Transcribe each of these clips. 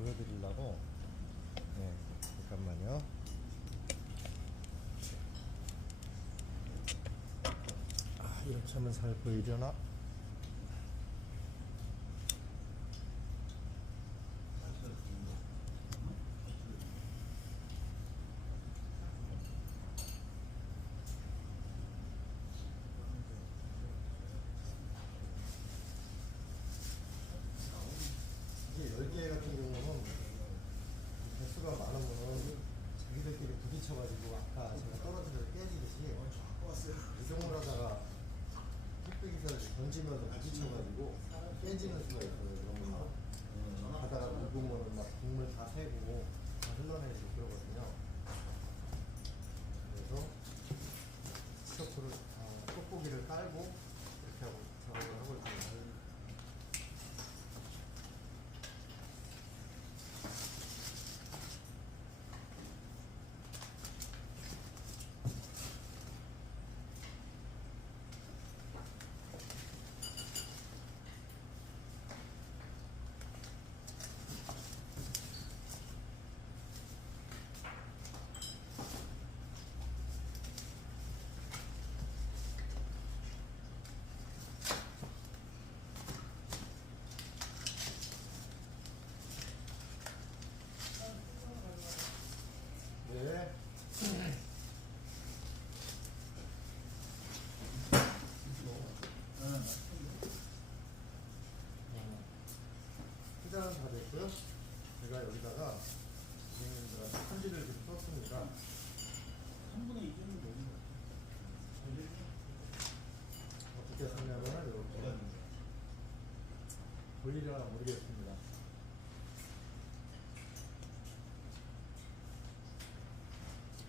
보여드리려고. 네 잠깐만요. 아 이렇게 하면 잘 보이려나 이게 10개 같은 경우는 개수가 많으면 자기들끼리 부딪혀가지고 아까 제가 떨어뜨려서 깨지듯이 이동을 하다가 뚝배기살 던지면서 부딪혀 가지고 깨지는 수가 있어요. 그러면 가다가 묵으면 막 국물 다 새고 다 흘러내리고 그러거든요. 그래서 스토프를 어, 뽁뽁이를 깔고 이렇게 하고 작업을 하고 있습니다. 네. 포장은 다 됐고요. 제가 여기다가 선생님들한테 편지를 좀 썼습니다. 3분의 2 정도 되는 것 어떻게 썼냐면은 이렇게 보이려나 모르겠습니다.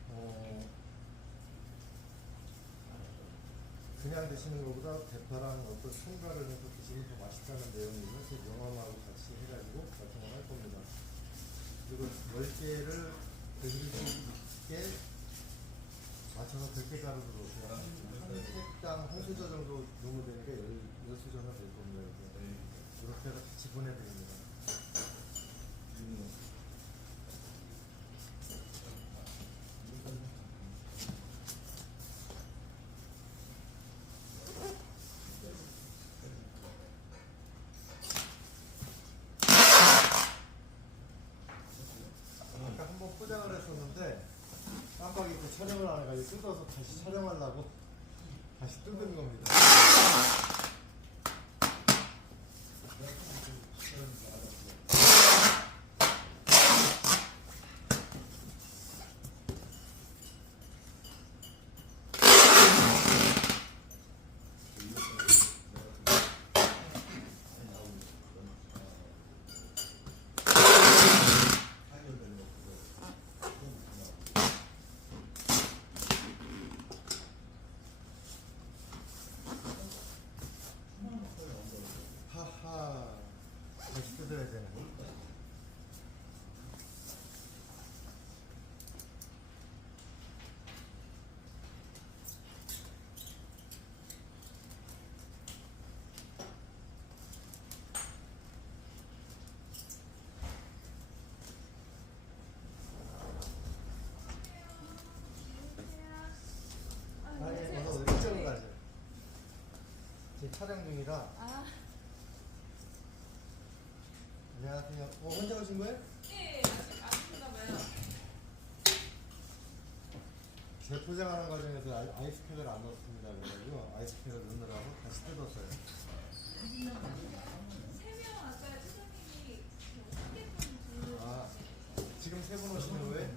어, 그냥 드시는 것보다 대파랑 어떤 첨가를 해서 드시면 더 맛있다는 내용이고요. 제 명함하고 같이 해가지고 작성을 할 겁니다. 그리고 10개를 드실 수 있게 맞춰서 100개 가루로 넣으세요. 한 팩당 한 수저 정도 넣으면 되니까 10, 수저나 될 겁니다. 이렇게. 이렇게 해서 같이 보내드립니다. 아까 한 번 포장을 했었는데 깜빡 잊고 촬영을 안 해가지고 뜯어서 다시 촬영하려고 다시 뜯은 겁니다. 하하 다시 뜯어야 되네. 아니, 어서 이쪽으로 가죠. 지금 촬영 중이라. 아, 안녕하세요. 어, 혼자 오신 거예요? 예, 아직 안 끝나 봐요. 재포장하는 과정에서 아이- 아이스팩을 안 넣었습니다. 그래가지고 아이스팩을 넣느라고 다시 뜯었어요. 세명 아까 사장님이 삼계탕 주문을 아, 지금 세 분 오시는 거예요?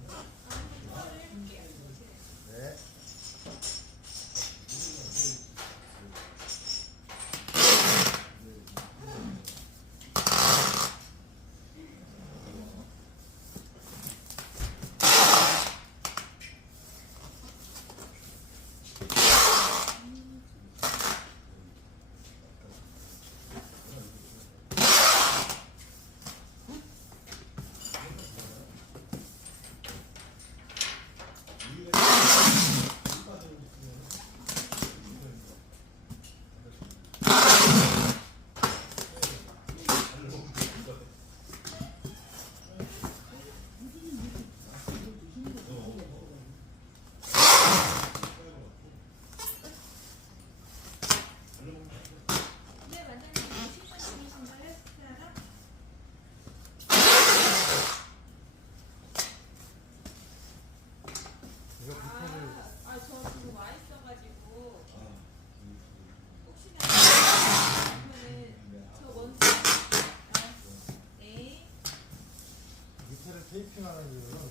나는 이유는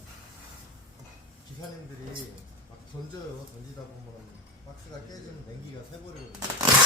기사님들이 막 던져요. 던지다 보면 박스가 깨지면 냉기가 새버리거든요.